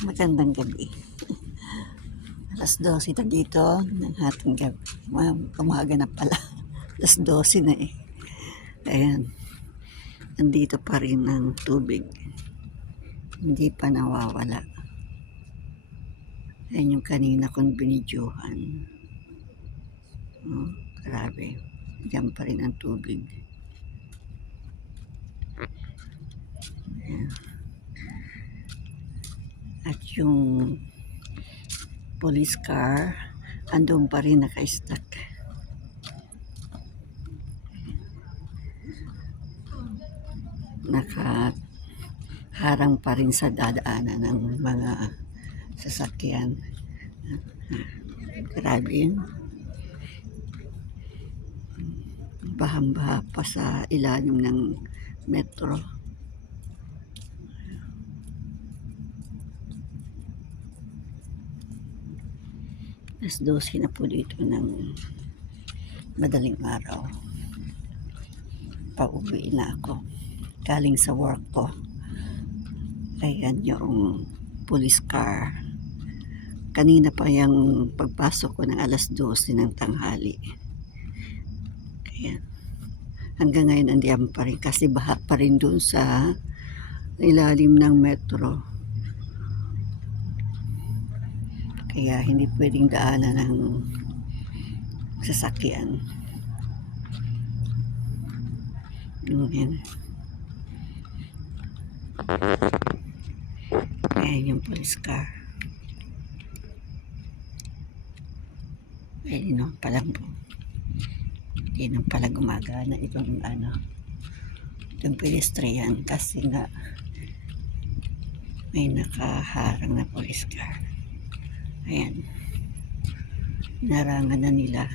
Magandang gabi. Alas 12 na dito ng ating gabi. Umaga na pala. Alas 12 na eh. Ayan. Andito pa rin ang tubig. Hindi pa nawawala. Ayan yung kanina kong binidyohan. Oh, grabe. Diyan pa rin ang tubig. Ayan. At yung police car, andun pa rin naka-stuck. Nakaharang pa rin sa dadaanan ng mga sasakyan. Grabe yun. Bahang-baha pa sa ilalim ng metro. Alas 12 na po dito ng madaling araw. Pauwi na ako. Galing sa work ko. Ayan yung police car. Kanina pa yung pagpasok ko ng alas 12 ng tanghali. Ayan. Hanggang ngayon andiyan pa rin kasi baha pa rin dun sa ilalim ng metro. Kaya hindi pwedeng daanan ng sasakyan. Ayan. Ayan yung police car. Ayan yung palang po. Hindi nang pala gumagana itong itong pedestrian kasi nga may nakaharang na police car. Ayan. Narangan na nila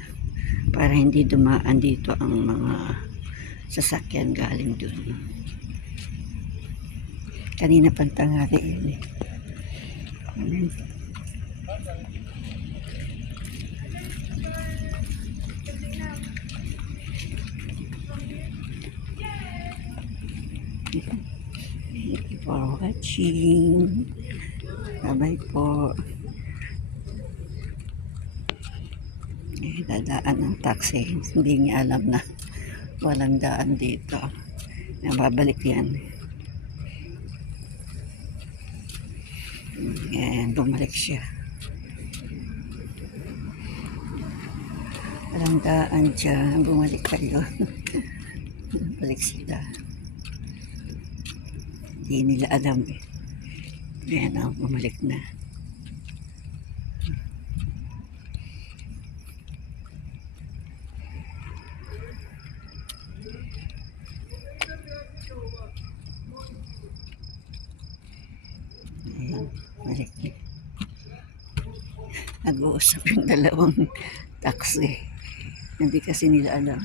para hindi dumaan dito ang mga sasakyan galing dun. Kanina pang tanghali yun eh. Thank you for watching. Bye-bye po. Dadaan ng taxi. Hindi niya alam na walang daan dito. Nababalik yan. Ayan, bumalik siya. Walang daan dyan. Bumalik kayo. Balik sila. Hindi nila alam eh. Ayan, bumalik na. Ayan, balik na. Nag-uusap yung dalawang taxi. Hindi kasi nila alam.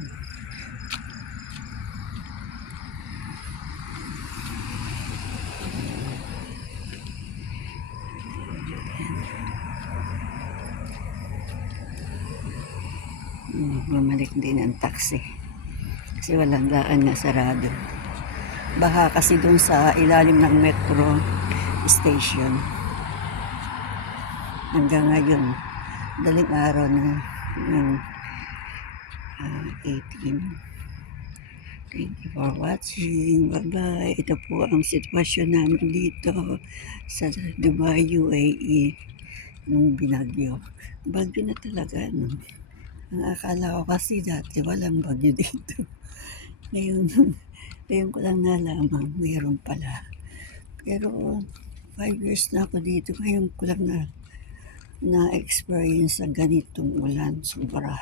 Bumalik din ang taxi. Kasi walang daan nga, sarado. Baha kasi dun sa ilalim ng metro station. Hanggang ngayon, daling araw na ng 18. Thank you for watching. Bye-bye. Ito po ang sitwasyon namin dito sa Dubai, UAE nung binagyo. Bagyo na talaga, no? Ang akala ko kasi dati walang bagyo dito. Ngayon ko lang nalaman, mayroon pala. Pero 5 years na ako dito, ngayon ko lang na-experience sa ganitong ulan. Sobra.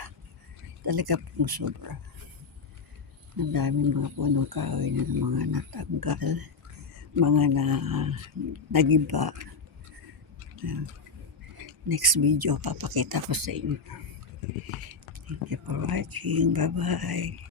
Talaga pong sobra. Ang daming mga punong kahoy na mga natanggal, mga nagiba. Next video, papakita ko sa inyo. Thank you for watching. Bye-bye.